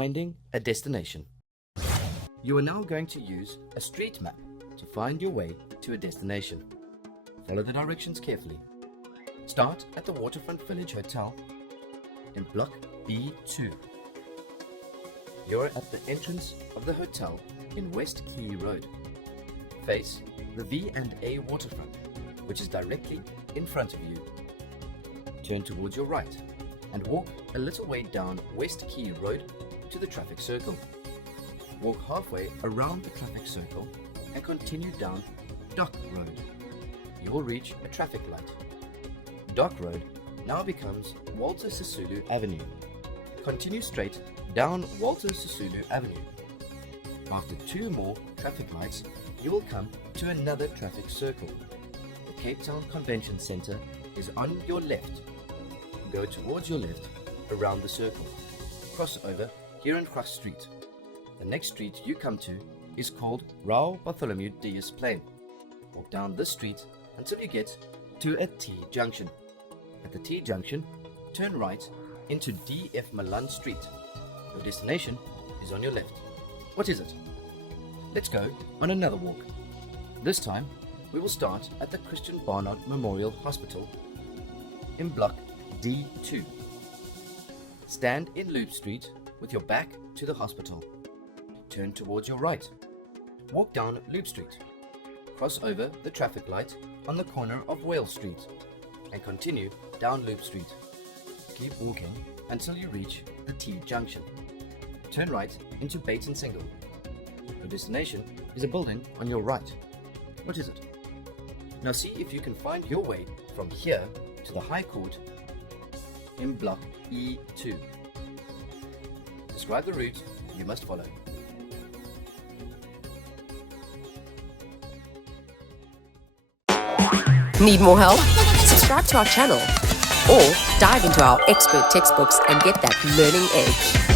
finding a destination. You are now going to use a street map to find your way to a destination. Follow the directions carefully. Start at the Waterfront Village Hotel in Block B2. You're at the entrance of the hotel in West Quay Road. Face the V&A Waterfront, which is directly in front of you. Turn towards your right and walk a little way down West Quay Road to the traffic circle. Walk halfway around the traffic circle and continue down Dock Road. You will reach a traffic light. Dock Road now becomes Walter Sisulu Avenue. Continue straight down Walter Sisulu Avenue. After 2 more traffic lights, you will come to another traffic circle. The Cape Town Convention Centre is on your left. Go towards your left around the circle. Cross over Heerengracht Street. The next street you come to is called Raoul Bartholomew Dias Plain. Walk down this street until you get to a T-junction. At the T-junction, turn right into D.F. Milan Street. Your destination is on your left. What is it? Let's go on another walk. This time, we will start at the Christian Barnard Memorial Hospital in Block D2. Stand in Loop Street with your back to the hospital. Turn towards your right. Walk down Loop Street. Cross over the traffic light on the corner of Wales Street and continue down Loop Street. Keep walking until you reach the T-junction. Turn right into Bates and Single. Your destination is a building on your right. What is it? Now see if you can find your way from here to the High Court in Block E2. Describe the route you must follow. Need more help? Subscribe to our channel or dive into our expert textbooks and get that learning edge.